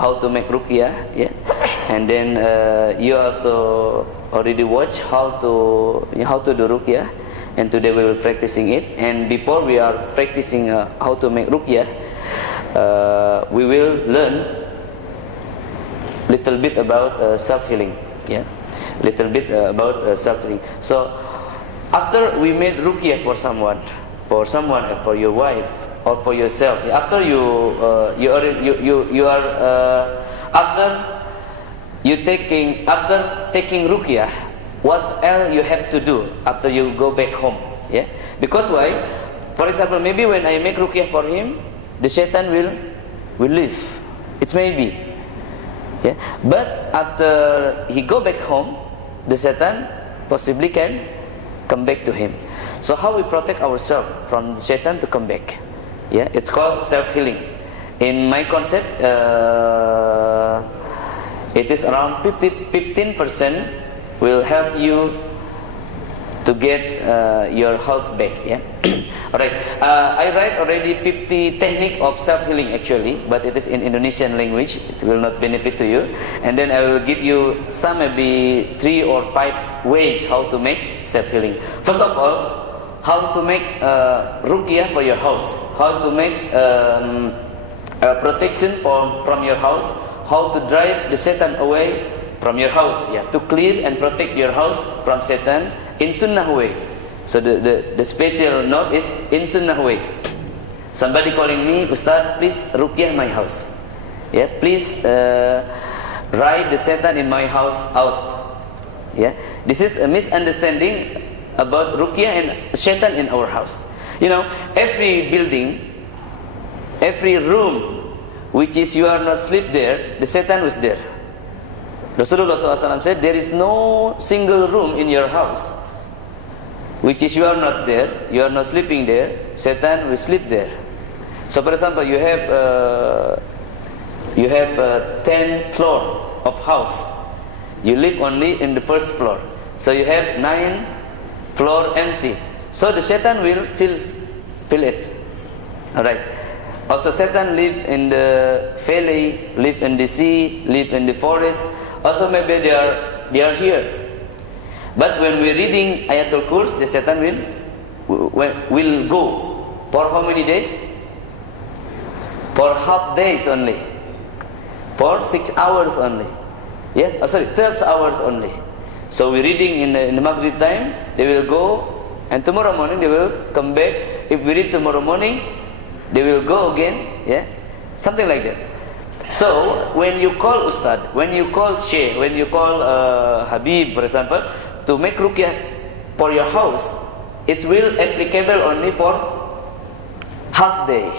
how to make ruqyah, yeah, and then you also already watch how to do ruqyah, and today we will practicing it. And before we are practicing how to make ruqyah, we will learn little bit about self-healing, yeah, little bit about self-healing. So after we made ruqyah for someone, for your wife or for yourself, after after taking ruqyah, what else you have to do after you go back home? Yeah, because why? For example, maybe when I make ruqyah for him, the shaitan will leave. It may be, yeah. But after he go back home, the shaitan possibly can come back to him. So how we protect ourselves from the shaitan to come back? Yeah, it's called self-healing. In my concept, it is around 15% will help you to get your health back. Yeah. Alright. I write already 50 technique of self-healing actually, but it is in Indonesian language. It will not benefit to you. And then I will give you some, maybe 3 or 5 ways how to make self-healing. First of all, how to make ruqyah for your house, how to make protection from your house, how to drive the Satan away from your house, yeah, to clear and protect your house from Satan in sunnah way. So the special note is in sunnah way. Somebody calling me, Ustad, please ruqyah my house, yeah, please drive the Satan in my house out. Yeah, this is a misunderstanding about ruqyah and shaitan in our house. You know, every building, every room which is you are not sleep there, the shaitan was there. Rasulullah SAW said, there is no single room in your house which is you are not there, you are not sleeping there, shaitan will sleep there. So for example, you have 10 floor of house, you live only in the first floor, so you have 9 floor empty, so the Satan will fill it. Alright. Also Satan live in the valley, live in the sea, live in the forest. Also maybe they are here. But when we're reading Ayatul Kursi, the Satan will go for how many days? For half days only. For 6 hours only. Yeah, 12 hours only. So we're reading in the Maghrib time, they will go, and tomorrow morning they will come back. If we read tomorrow morning, they will go again, yeah, something like that. So when you call Ustad, when you call Sheikh, when you call Habib, for example, to make ruqyah for your house, it will applicable only for half day,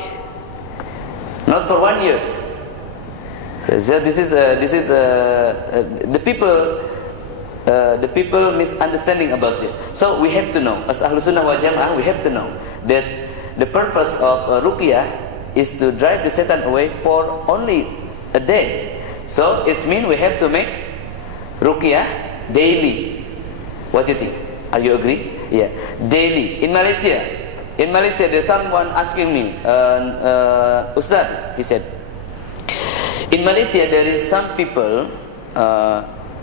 not for 1 year. So this is the people misunderstanding about this. So we have to know, as Ahlus Sunnah wal Jama'ah, we have to know that the purpose of ruqyah is to drive the Satan away for only a day. So it means we have to make ruqyah daily. What do you think? Are you agree? Yeah, daily. In Malaysia, there's someone asking me, Ustad, he said, in Malaysia there is some people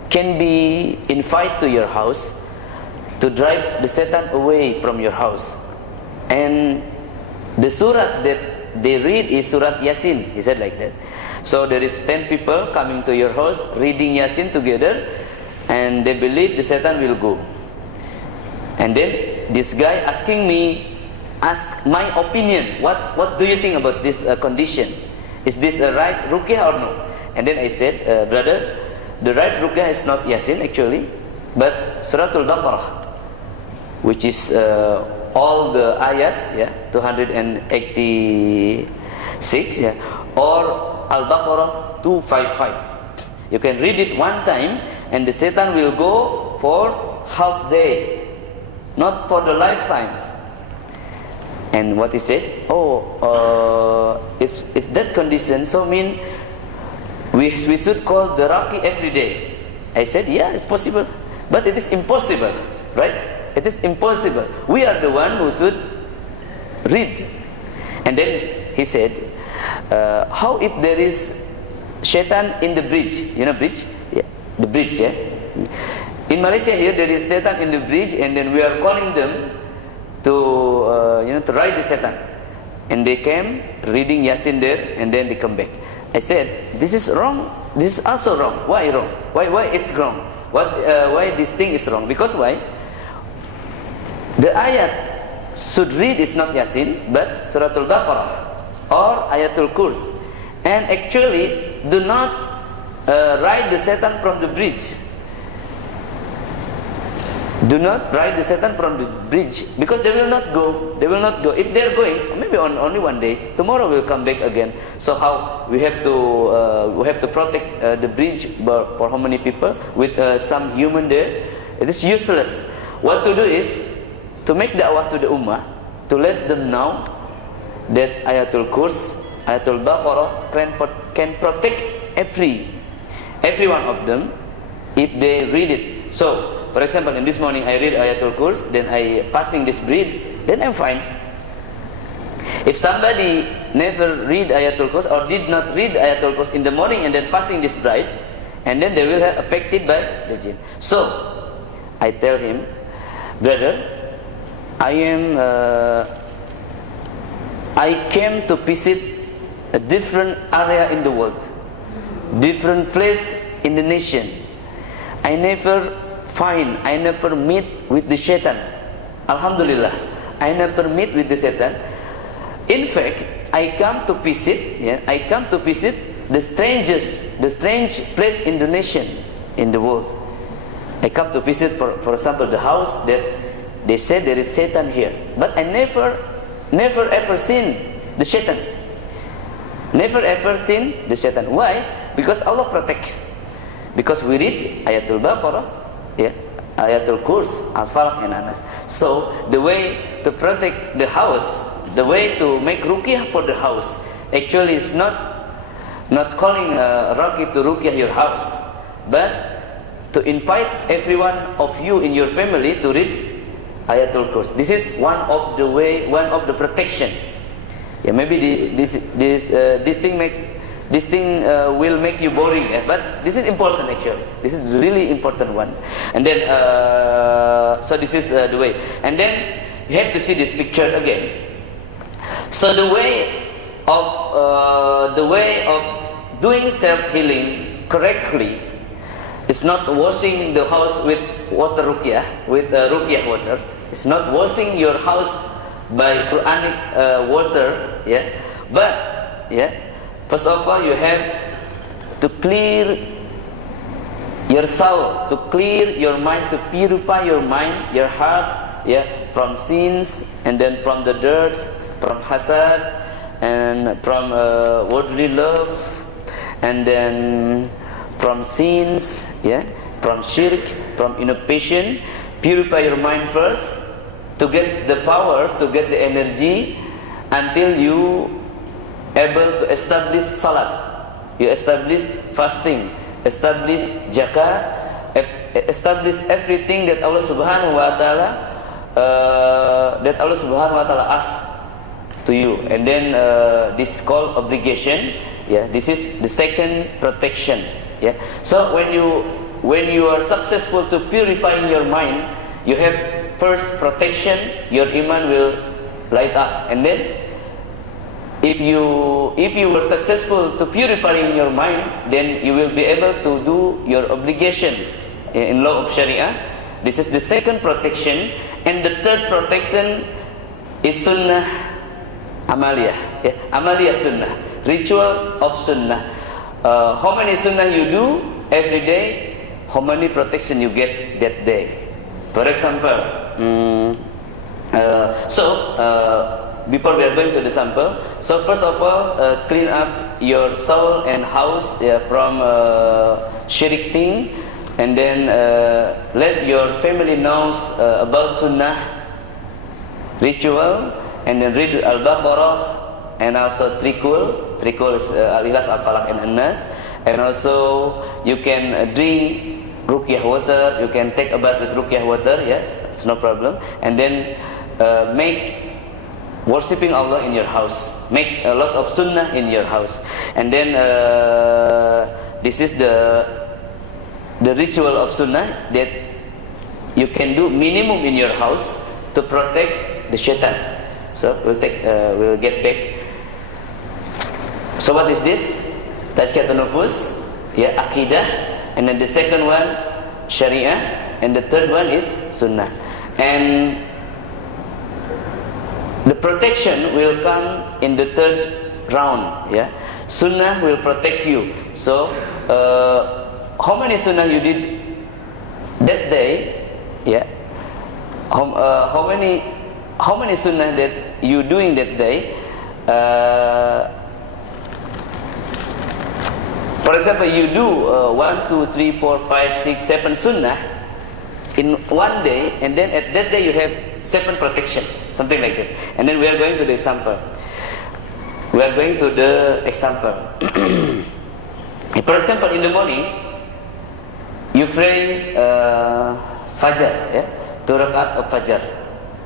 can be invited to your house to drive the Satan away from your house, and the surah that they read is Surat Yasin. He said like that. So there is 10 people coming to your house reading Yasin together, and they believe the Satan will go. And then this guy asking me, ask my opinion. What do you think about this condition? Is this a right ruqyah or no? And then I said, brother, the right ruqyah is not Yasin actually, but Suratul Baqarah, which is all the ayat, yeah, 286, yeah, or Al-Baqarah 255. You can read it one time, and the Satan will go for half day, not for the lifetime. And what he said, if that condition, so mean we should call the Raqi every day. I said, yeah, it's possible, but it is impossible, right? It is impossible. We are the one who should read. And then he said, how if there is Shaitan in the bridge. You know bridge? Yeah, the bridge. Yeah. In Malaysia here there is Shaitan in the bridge, and then we are calling them to to ride the Shaitan. And they came reading Yasin there, and then they come back. I said, this is wrong. This is also wrong. Why wrong? Why it's wrong? Why this thing is wrong? Because why? The ayat should read is not Yasin, but Suratul Baqarah or Ayatul Kurs. And actually, do not ride the Shaitan from the bridge. Do not ride the Shaitan from the bridge, because they will not go. They will not go. If they are going, maybe on only one day. Tomorrow will come back again. So how we have to protect the bridge for how many people with some human there? It is useless. What to do is to make da'wah to the ummah, to let them know that Ayatul Kurs, Ayatul Baqarah can protect every one of them if they read it. So, for example, in this morning I read Ayatul Kurs, then I passing this bridge, then I'm fine. If somebody never read Ayatul Kurs or did not read Ayatul Kurs in the morning and then passing this bride, and then they will have affected by the jinn. So, I tell him, brother, I came to visit a different area in the world, different place in the nation. I never meet with the Shaitan. Alhamdulillah, I never meet with the Shaitan. In fact, I come to visit the strange place in the nation, in the world. I come to visit, for example, the house that they said there is Satan here, but I never ever seen the Shaitan. Never ever seen the Shaitan. Why? Because Allah protects. Because we read Ayatul Baqarah, yeah, Ayatul Kurs, Al-Falaq and Anas. So the way to protect the house, the way to make ruqyah for the house, actually is not calling Raqi to ruqyah your house, but to invite everyone of you in your family to read Ayatul Kurs. This is one of the way, one of the protection. Yeah, maybe this thing will make you boring, but this is important actually. This is really important one. And then so this is the way. And then you have to see this picture again. So the way of doing self-healing correctly is not washing the house with water ruqyah, with ruqyah water. It's not washing your house by Quranic water, yeah. But yeah, first of all, you have to clear your soul, to clear your mind, to purify your mind, your heart, yeah, from sins, and then from the dirt, from hasad, and from worldly love, and then from sins, yeah, from shirk, from innovation. Purify your mind first to get the power, to get the energy, until you able to establish salat, you establish fasting, establish zakat, establish everything that Allah Subhanahu wa Taala asks to you. And then this is called obligation. Yeah, this is the second protection. Yeah. So when you are successful to purify your mind, you have first protection. Your iman will light up, and then if you were successful to purify your mind, then you will be able to do your obligation in law of Sharia. This is the second protection. And the third protection is sunnah amaliyah, yeah, amaliyah sunnah, ritual of sunnah. How many sunnah you do every day, how many protection you get that day. For example, before we are going to the sample, so first of all, clean up your soul and house from shirk thing, and then let your family knows about sunnah ritual, and then read Al-Baqarah, and also Trikul is Al-Ikhlas, Al-Falaq and An-Nas. And also you can drink ruqyah water, you can take a bath with ruqyah water, yes, it's no problem. And then make worshipping Allah in your house. Make a lot of sunnah in your house. And then this is the ritual of sunnah that you can do minimum in your house to protect the shaitan. So we'll get back. So what is this? Tazkiyatun nufus, yeah, akidah, and then the second one syariah, and the third one is sunnah. And the protection will come in the third round, yeah. Sunnah will protect you. So how many sunnah you did that day, yeah? How many sunnah that you doing that day? For example, you do 1, 2, 3, 4, 5, 6, 7 sunnah in one day, and then at that day you have 7 protection, something like that. And then we are going to the example. For example, in the morning you pray Fajr, yeah, 2 rakaat of Fajr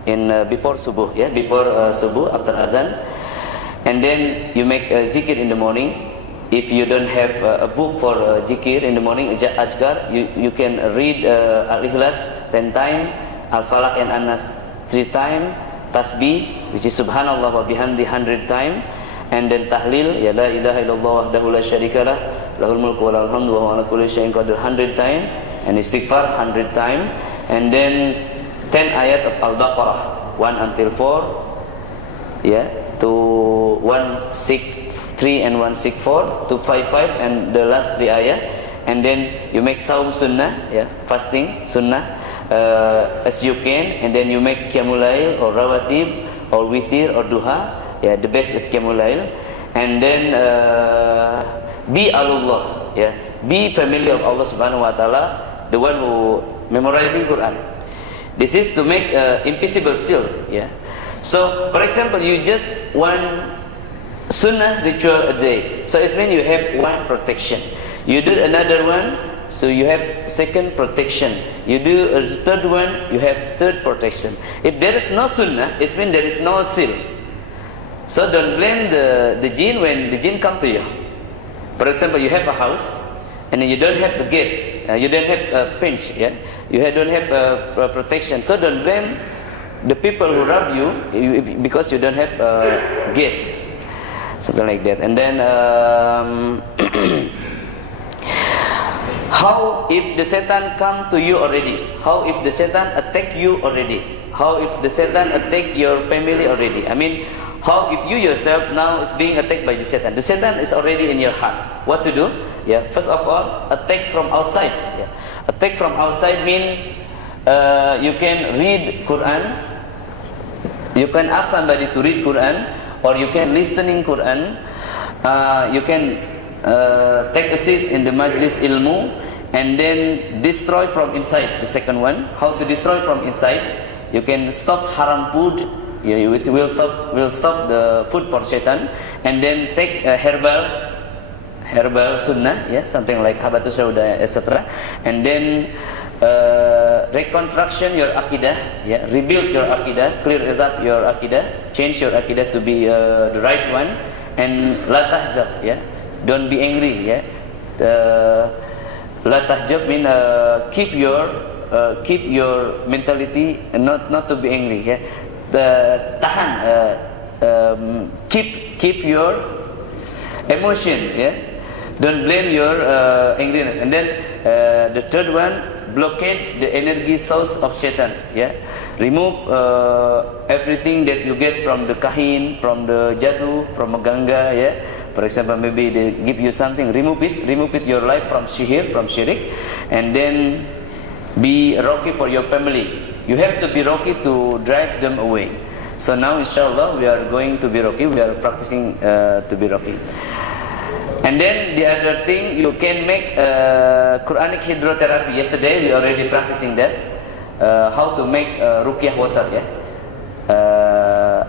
in before subuh, yeah, before subuh, after azan, and then you make zikir in the morning. If you don't have a book for zikir in the morning, azkar, you can read Al-Ikhlas 10 times, Al-Falaq and An-Nas 3 times, Tasbih, which is Subhanallah wa bihamdi 100 times, and then Tahlil, ya la ilaha illallah wahdahu la syarikalah, lahul mulku wa lahul hamdu wa huwa ala kulli syai'in qadir 100 times, and Istighfar 100 times, and then 10 ayat of Al-Baqarah 1 until 4, yeah, to 163 and 164 to 55, and the last 3 ayat. And then you make saum sunnah, yeah, fasting sunnah as you can, and then you make qiyamul lail or rawatib or witir or duha, yeah, the best is qiyamul lail. And then be alullah, yeah, be familiar of Allah subhanahu wa ta'ala, the one who memorizing Quran. This is to make invisible shield, yeah. So for example, you just one sunnah ritual a day, so it means you have 1 protection. You do another one, so you have 2nd protection. You do a 3rd one, you have 3rd protection. If there is no sunnah, it means there is no seal. So don't blame the jinn when the jinn come to you. For example, you have a house and you don't have a gate, you don't have a pinch, yeah, don't have a protection. So don't blame the people who rob you because you don't have a gate, something like that. And then how if the Satan come to you already? How if the Satan attack you already? How if the Satan attack your family already? I mean, how if you yourself now is being attacked by the Satan? The Satan is already in your heart. What to do? Yeah, first of all, attack from outside. Yeah. Attack from outside mean you can read Quran. You can ask somebody to read Quran, or you can listening Quran. You can take a seat in the majlis ilmu, and then destroy from inside. The second one, how to destroy from inside? You can stop haram food. You will stop the food for shaitan, and then take herbal sunnah, yeah, something like habatus sauda, etc. And then reconstruction your akidah, yeah, rebuild your akidah, clear it up your akidah, change your akidah to be the right one, and la tahzab, yeah, don't be angry, yeah. La tahzab mean keep your mentality and not to be angry, yeah. Keep your emotion, yeah. Don't blame your angriness. And then the third one, blockade the energy source of shaitan, yeah. Remove everything that you get from the kahin, from the jaddu, from a ganga, yeah. For example, maybe they give you something, remove it your life from sihir, from shirik. And then be rocky for your family. You have to be rocky to drive them away. So now inshallah we are going to be rocky. We are practicing to be rocky. And then the other thing, you can make Quranic hydrotherapy. Yesterday we already practicing that. How to make ruqyah water, yeah.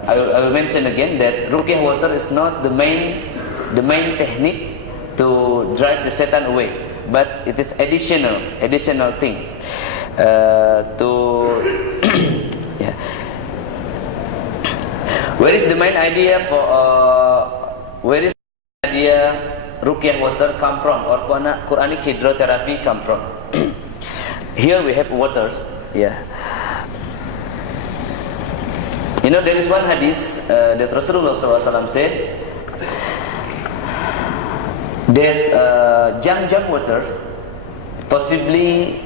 I will mention again that ruqyah water is not the main technique to drive the Satan away, but it is additional thing to yeah. Where is the main idea for where is the idea Ruqyah water come from, or Quranic hydrotherapy come from? Here we have waters. Yeah. You know, there is one hadith that Rasulullah SAW said that Jam-Jam water possibly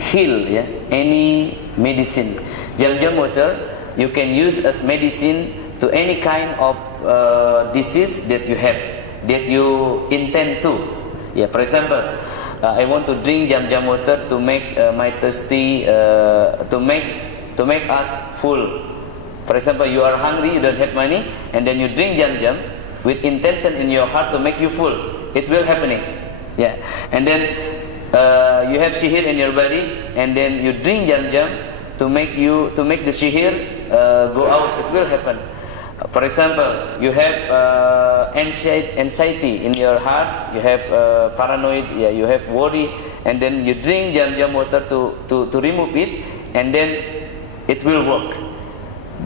heal, yeah, any medicine. Jam-Jam water you can use as medicine to any kind of disease that you have, that you intend to. Yeah, for example, I want to drink Jam-Jam water to make my thirsty, to make us full. For example, you are hungry, you don't have money, and then you drink Jam-Jam with intention in your heart to make you full. It will happening. Yeah, and then you have sihir in your body, and then you drink Jam-Jam to make the sihir go out. It will happen. For example, you have anxiety in your heart, you have paranoid, yeah, you have worry, and then you drink Jam-Jam water to remove it, and then it will work.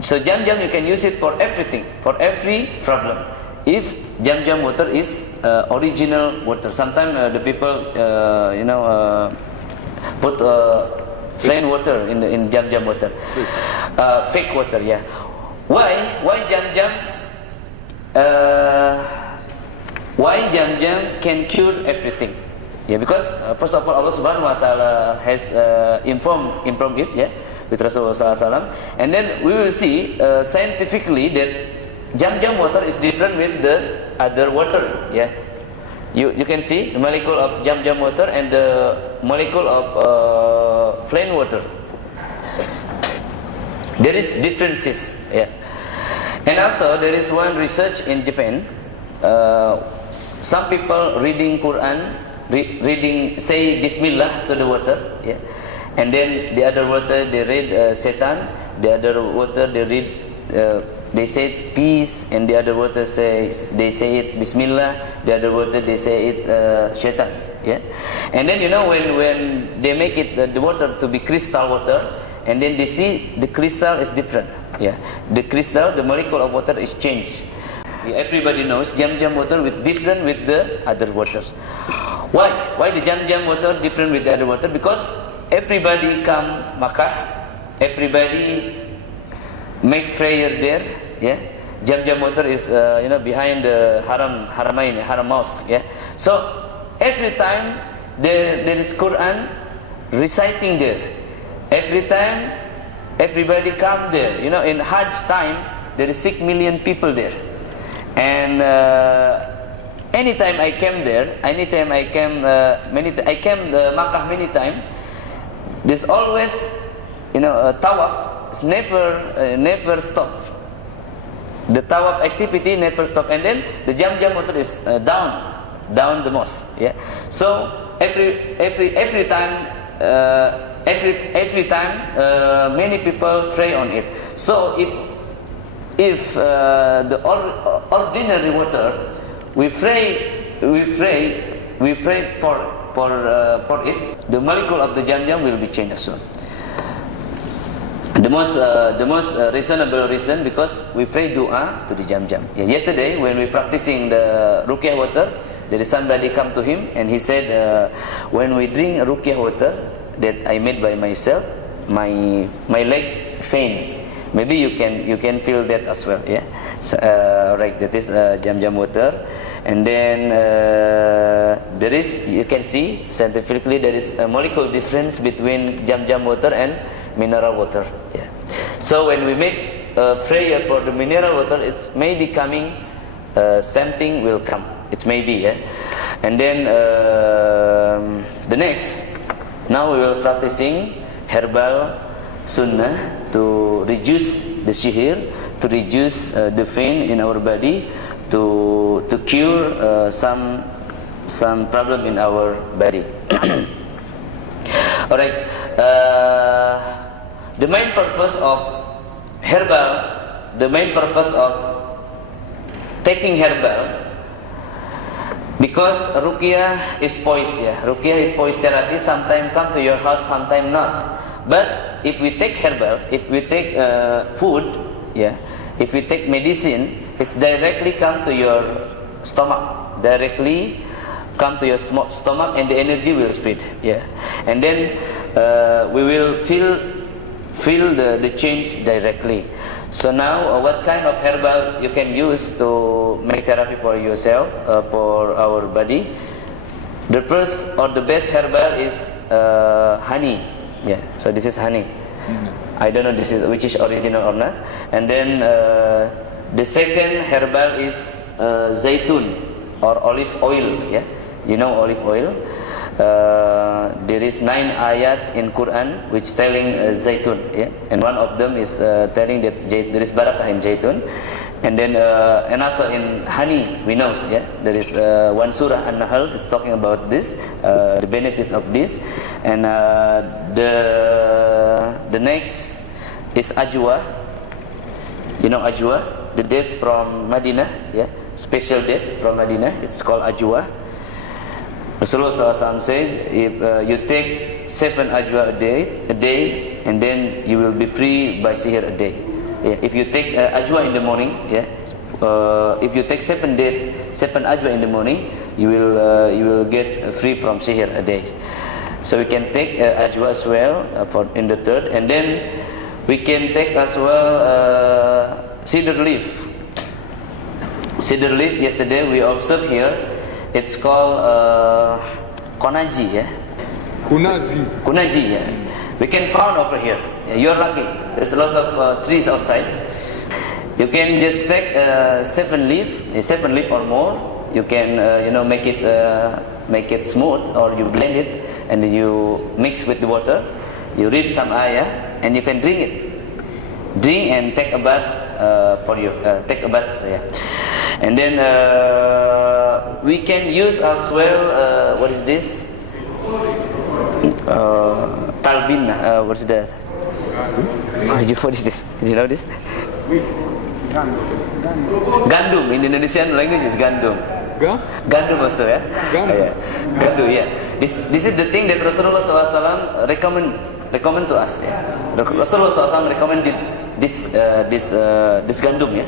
So Jam-Jam you can use it for everything, for every problem. If Jam-Jam water is original water, sometimes the people put plain water in Jam-Jam water, fake water. Yeah. Why Jam-Jam? Why Jam-Jam can cure everything? Yeah, because first of all Allah Subhanahu Wa Taala has informed it, yeah, with Rasulullah SAW, and then we will see scientifically that Jam-Jam water is different with the other water. Yeah, you can see the molecule of Jam-Jam water and the molecule of plain water. There is differences. Yeah, and also there is one research in Japan. Some people reading Quran, say Bismillah to the water. Yeah, and then the other water they read Satan. The other water they read. They say peace, and the other water they say it Bismillah. The other water they say it Shaitan. Yeah, and then you know when they make it the water to be crystal water, and then they see the crystal is different. Yeah, the crystal, the molecule of water is changed. Yeah, everybody knows Jam-Jam water with different with the other waters. Why the Jam-Jam water different with the other water? Because everybody come Makkah, everybody make prayer there. Yeah, Jam-Jam water is behind the Haramain, Haram Mosque. Yeah, so every time there is Quran reciting there. Every time everybody come there. You know, in Hajj time there is 6 million people there, and anytime I came there, I came Makkah many times. There's always tawaf. It's never stop. The tawaf activity never stop, and then the Jam-Jam water is down the mosque. Yeah. So every time many people pray on it. So if the ordinary water we pray for it, the molecule of the Jam-Jam will be changed soon. The most reasonable reason, because we pray dua to the Jam-Jam. Yeah, yesterday when we practicing the Ruqyah water, there is somebody come to him and he said, when we drink Ruqyah water that I made by myself, my leg faint. Maybe you can feel that as well. Yeah, so, right. That is Jam-Jam water, and then there is, you can see scientifically there is a molecule difference between Jam-Jam water and mineral water. Yeah. So when we make prayer for the mineral water, it's maybe coming, something will come. It may be. Yeah. And then the next, now we will practicing herbal sunnah to reduce the sihir, to reduce the pain in our body, to cure some problem in our body. All right. The main purpose of herbal, the main purpose of taking herbal, because Ruqyah is poise. Yeah. Ruqyah is poise therapy. Sometimes come to your heart, sometimes not. But if we take herbal, if we take food, yeah, if you take medicine, it's directly come to your stomach, directly come to your stomach, and the energy will spread. Yeah, and then we will feel the change directly. So now, what kind of herbal you can use to make therapy for yourself, for our body? The first or the best herbal is honey. Yeah, so this is honey. I don't know which is original or not. And then the second herbal is zaitun or olive oil. Yeah, you know olive oil. There is 9 ayat in Quran which telling zaitun, yeah? And one of them is telling that there is barakah in zaitun, and then and also in honey we know, yeah, there is one surah An-Nahl is talking about this, the benefit of this, and the next is ajwa. You know ajwa, the dates from Madinah, yeah, special date from Madinah. It's called ajwa. Rasulullah SAW said, if you take 7 ajwa a day, and then you will be free by sihir a day. Yeah. If you take ajwa in the morning, yeah, if you take 7 ajwa in the morning, you will get free from sihir a day. So we can take ajwa as well for in the third, and then we can take as well cedar leaf. Cedar leaf. Yesterday we observed here. It's called konaji, yeah. Kunaji, yeah. We can find over here. Yeah, you're lucky. There's a lot of trees outside. You can just take 7 leaf or more. You can make it smooth, or you blend it and you mix with the water. You read some ayah and you can drink it. Drink and take a bath for you. Take a bath, yeah. And then we can use as well, what is this? Talbin, what is that? What is this? Do you know this? Gandum, in Indonesian language is gandum. Gandum also, yeah? Gandum, yeah. This is the thing that Rasulullah SAW recommend to us, yeah? Rasulullah SAW recommended this gandum, yeah?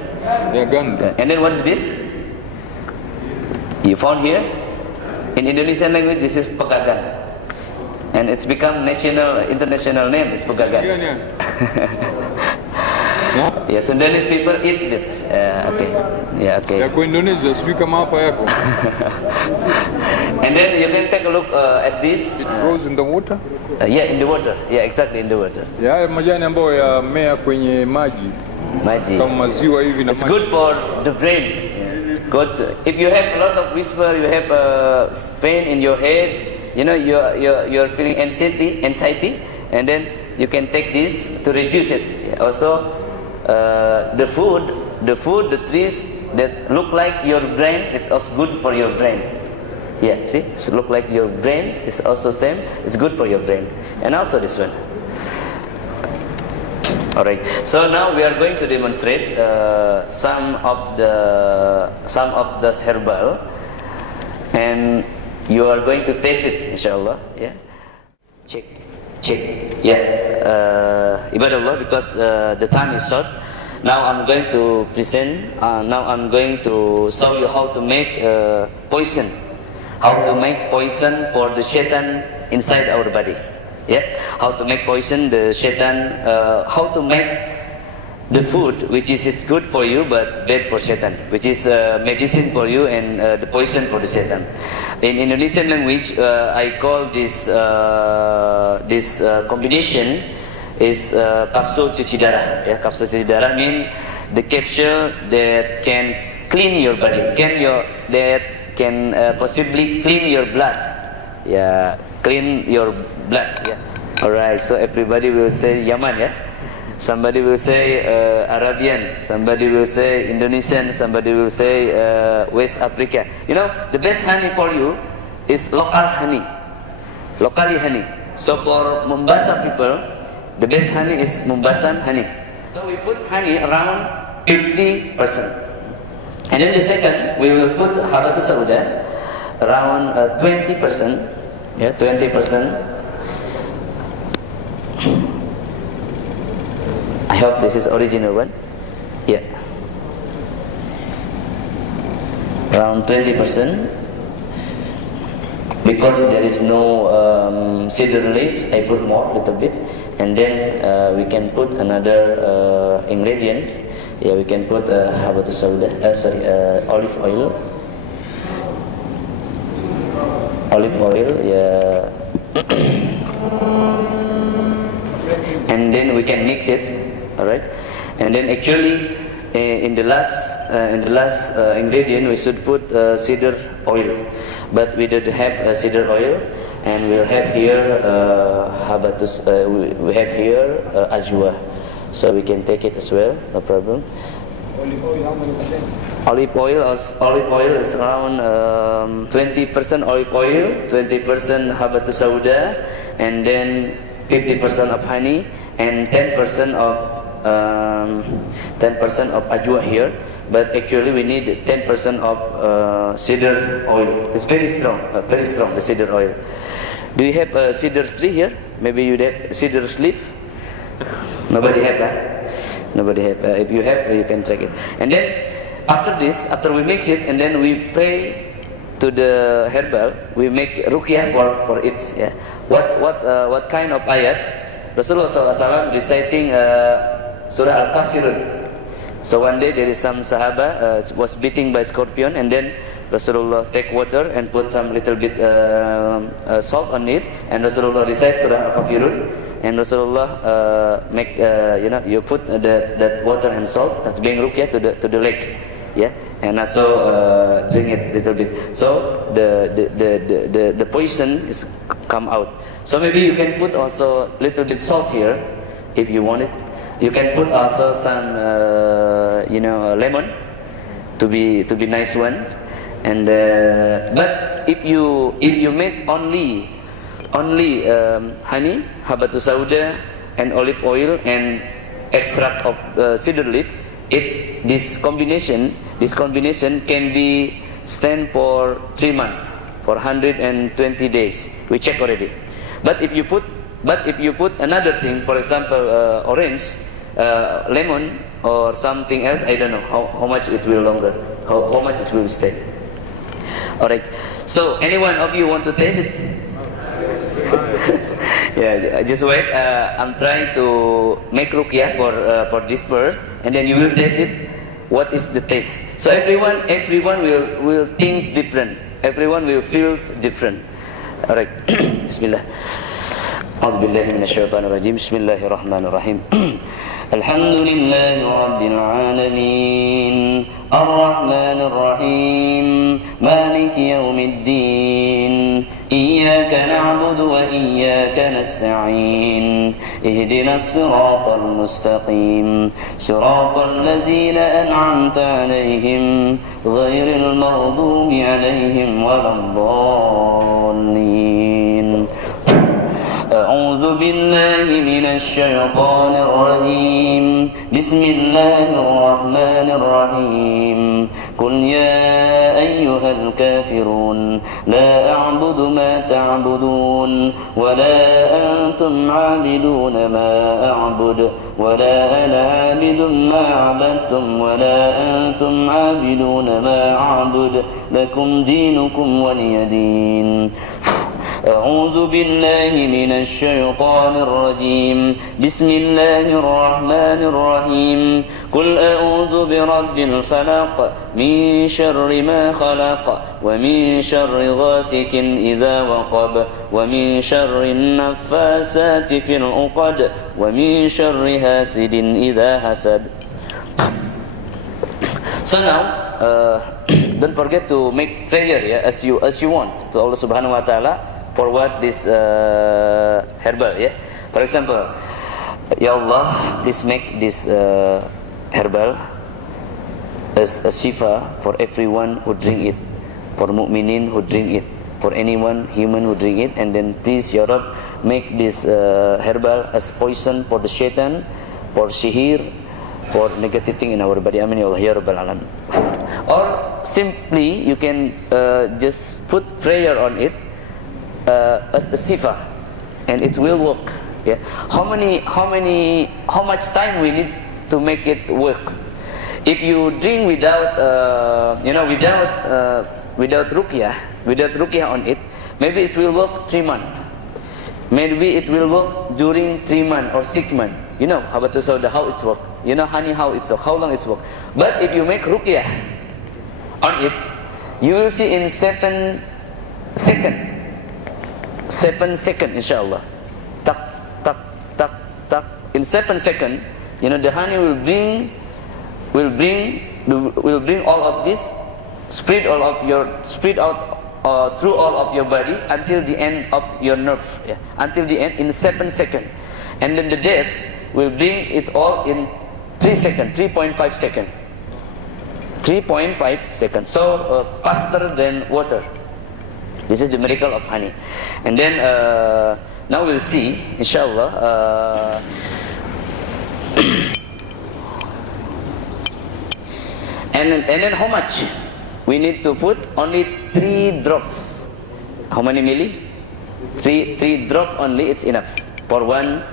Yeah, gandum. And then what is this? You found here? In Indonesian language, this is pegagan. And it's become international name is pegagan. Yeah, Sundanese people eat it. Okay. Yeah, okay. Yako Indonesia, sijui kama hapa yako. And then you can take a look at this. It grows in the water? Yeah, in the water. Yeah, exactly, in the water. Yeah, majani ambayo yamea kwenye maji. Kama maziwa hivi na It's good for the brain. Yeah. Good. If you have a lot of whisper, you have pain in your head, you're feeling anxiety, and then you can take this to reduce it. Yeah. Also, the food, the trees that look like your brain, it's also good for your brain. Yeah, see, so look like your brain is also same. It's good for your brain, and also this one. All right. So now we are going to demonstrate some of the herbal, and you are going to taste it, inshallah. Yeah. Check. Yeah. Ibadallah, because the time is short. Now I'm going to present. Now I'm going to show you how to make poison. How to make poison for the shaitan inside our body. Yeah, how to make poison the shaitan, how to make the food which is it's good for you but bad for shaitan, which is medicine for you and the poison for the shaitan. In Indonesian language, I call this combination is kapsul cuci darah. Yeah, kapsul cuci darah means the capsule that can clean your body, that can possibly clean your blood. Yeah. Clean your blood, yeah. Alright, so everybody will say Yaman, yeah. Somebody will say Arabian, somebody will say Indonesian, somebody will say West Africa. You know, the best honey for you is local honey, locally honey. So for Mombasa people, the best honey is Mombasan honey. So we put honey around 50%, and then the second we will put Habatus Sauda around 20%. Yeah, 20%. I hope this is original one. around 20%. Because there is no cedar leaves, I put more little bit, and then we can put another ingredient. Yeah, we can put habatus sauda, olive oil. Olive oil, yeah. And then we can mix it, all right. And then actually, in the last ingredient, we should put cedar oil, but we don't have cedar oil, and we'll have here habatus. We have here ajwa, so we can take it as well, no problem. Olive oil, how many percent? Olive oil is around 20% olive oil, 20% habatus sauda, and then 50% of honey, and 10% of ajwa here. But actually we need 10% of cedar oil. It's very strong, the cedar oil. Do you have cedar tree here? Maybe you have cedar leaf. Nobody have, huh? Nobody have. If you have, you can check it. And then after this, after we mix it, and then we pray to the herbal, we make ruqyah for it. Yeah. What kind of ayat? Rasulullah SAW reciting Surah Al-Kafirun. So one day there is some Sahaba was beaten by scorpion, and then Rasulullah take water and put some little bit salt on it, and Rasulullah recite Surah Al-Kafirun, and Rasulullah make you put that water and salt as being ruqyah to the leg, yeah, and also drink it little bit. So the poison is come out. So maybe you can put also little bit salt here if you want it. You can put also some lemon to be nice one, and but if you make only honey, habatus sauda, and olive oil and extract of cedar leaf, this combination can be stand for 3 months, for 120 days. We check already. But if you put another thing, for example, orange, lemon, or something else, I don't know how much it will longer, how much it will stay. All right. So, any one of you want to taste it? Yeah, just wait. I'm trying to make ruqyah for this first, and then you will taste it. What is the taste? So everyone will think different. Everyone will feel different. All right. Bismillah. أعوذ بالله من الشيطان الرجيم. بسم الله الرحمن الرحيم. الحمد لله رب العالمين الرحمن الرحيم مالك يوم الدين إياك نعبد وإياك نستعين اهدنا الصراط المستقيم صراط الذين أنعمت عليهم غير المغضوب عليهم ولا الضالين. أعوذ بالله من الشيطان الرجيم بسم الله الرحمن الرحيم قل يا أيها الكافرون لا أعبد ما تعبدون ولا أنتم عابدون ما أعبد ولا أنا عابد ما عبدتم ولا أنتم عابدون ما أعبد لكم دينكم ولي دين. أعوذ بالله من الشيطان الرجيم بسم الله الرحمن الرحيم قل أعوذ برب الفلق من شر ما خلق ومن شر غاسق إذا وقب ومن شر النفاسات في العقد ومن شر حاسد إذا حسد. So now, don't forget to make prayer, yeah, as you want to Allah Subhanahu Wa Taala for what this herbal, yeah. For example, Ya Allah, please make this herbal as a shifa for everyone who drink it, for mu'minin who drink it, for anyone human who drink it, and then please Ya Rabb, make this herbal as poison for the shaitan, for sihir, for negative thing in our body. Amin ya Allah ya Rabbal Alamin. Or simply you can just put prayer on it as a sifa, and it will work. Yeah. How much time we need to make it work? if you drink without, without ruqyah on it, maybe it will work 3 months. Maybe it will work during 3 months or 6 months. You know, habatus sauda, how it works. You know, honey, how it's work, how long it's work. But if you make ruqyah on it, you will see in 7 seconds. 7 seconds, inshallah. Tak, tak, tak, tak. In 7 seconds, you know, the honey will bring all of this, spread out through all of your body until the end of your nerve, yeah, until the end in 7 seconds, and then the dates will bring it all in 3 seconds, 3.5 seconds, 3.5 seconds. So faster than water. This is the miracle of honey. And then now we'll see, inshallah. And then how much? We need to put only 3 drops. How many milli? 3 drops only, it's enough for one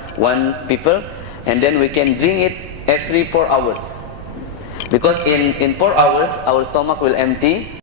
people. And then we can drink it every 4 hours. Because in 4 hours, our stomach will empty.